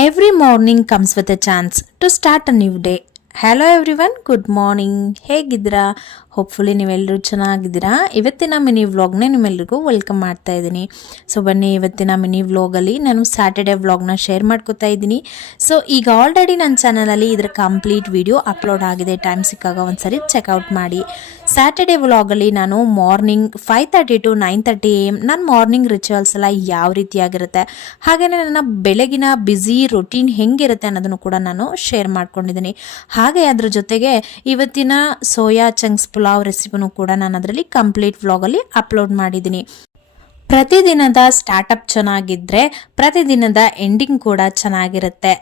Every morning comes with a chance to start a new day. Hello everyone, good morning. ಹೇಗಿದ್ದೀರಾ? Hopefully ನೀವೆಲ್ಲರೂ ಚೆನ್ನಾಗಿದ್ದೀರಾ. ಇವತ್ತಿನ mini ವ್ಲಾಗ್ನೇ ನಿಮ್ಮೆಲ್ಲರಿಗೂ welcome ಮಾಡ್ತಾ ಇದ್ದೀನಿ. ಸೊ ಬನ್ನಿ, ಇವತ್ತಿನ ಮಿನಿ ವ್ಲಾಗಲ್ಲಿ ನಾನು ಸ್ಯಾಟರ್ಡೆ ವ್ಲಾಗ್ನ ಶೇರ್ ಮಾಡ್ಕೊತಾ ಇದ್ದೀನಿ. ಸೊ ಈಗ ಆಲ್ರೆಡಿ ನನ್ನ ಚಾನಲಲ್ಲಿ ಇದರ ಕಂಪ್ಲೀಟ್ ವಿಡಿಯೋ ಅಪ್ಲೋಡ್ ಆಗಿದೆ. ಟೈಮ್ ಸಿಕ್ಕಾಗ ಒಂದ್ಸರಿ ಚೆಕ್ಔಟ್ ಮಾಡಿ. ಸ್ಯಾಟರ್ಡೆ ವ್ಲಾಗಲ್ಲಿ ನಾನು ಮಾರ್ನಿಂಗ್ 5:30 to 9:30 AM ನನ್ನ ಮಾರ್ನಿಂಗ್ ರಿಚುವಲ್ಸ್ ಎಲ್ಲ ಯಾವ ರೀತಿಯಾಗಿರುತ್ತೆ, ಹಾಗೆಯೇ ನನ್ನ ಬೆಳಗಿನ ಬ್ಯುಸಿ ರೊಟೀನ್ ಹೆಂಗಿರುತ್ತೆ ಅನ್ನೋದನ್ನು ಕೂಡ ನಾನು ಶೇರ್ ಮಾಡ್ಕೊಂಡಿದ್ದೀನಿ. ಹಾಗೆ ಅದ್ರ ಜೊತೆಗೆ ಇವತ್ತಿನ ಸೋಯಾ ಚಂಕ್ಸ್ ಪುಲಾವ್ ರೆಸಿಪಿನೂ ಕೂಡ ನಾನು ಅದರಲ್ಲಿ ಕಂಪ್ಲೀಟ್ ವ್ಲಾಗಲ್ಲಿ ಅಪ್ಲೋಡ್ ಮಾಡಿದ್ದೀನಿ. ಪ್ರತಿದಿನದ ಸ್ಟಾರ್ಟಪ್ ಚೆನ್ನಾಗಿದ್ದರೆ ಪ್ರತಿದಿನದ ಎಂಡಿಂಗ್ ಕೂಡ ಚೆನ್ನಾಗಿರುತ್ತೆ.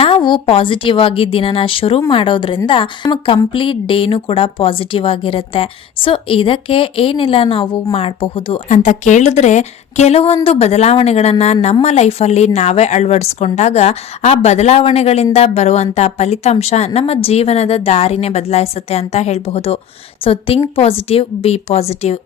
ನಾವು ಪಾಸಿಟಿವ್ ಆಗಿ ದಿನನ ಶುರು ಮಾಡೋದ್ರಿಂದ ನಮ್ಮ ಕಂಪ್ಲೀಟ್ ಡೇನು ಕೂಡ ಪಾಸಿಟಿವ್ ಆಗಿರುತ್ತೆ. ಸೊ ಇದಕ್ಕೆ ಏನೆಲ್ಲ ನಾವು ಮಾಡಬಹುದು ಅಂತ ಕೇಳಿದ್ರೆ, ಕೆಲವೊಂದು ಬದಲಾವಣೆಗಳನ್ನು ನಮ್ಮ ಲೈಫಲ್ಲಿ ನಾವೇ ಅಳವಡಿಸ್ಕೊಂಡಾಗ ಆ ಬದಲಾವಣೆಗಳಿಂದ ಬರುವಂಥ ಫಲಿತಾಂಶ ನಮ್ಮ ಜೀವನದ ದಾರಿನೇ ಬದಲಾಯಿಸುತ್ತೆ ಅಂತ ಹೇಳಬಹುದು. So think positive, B positive.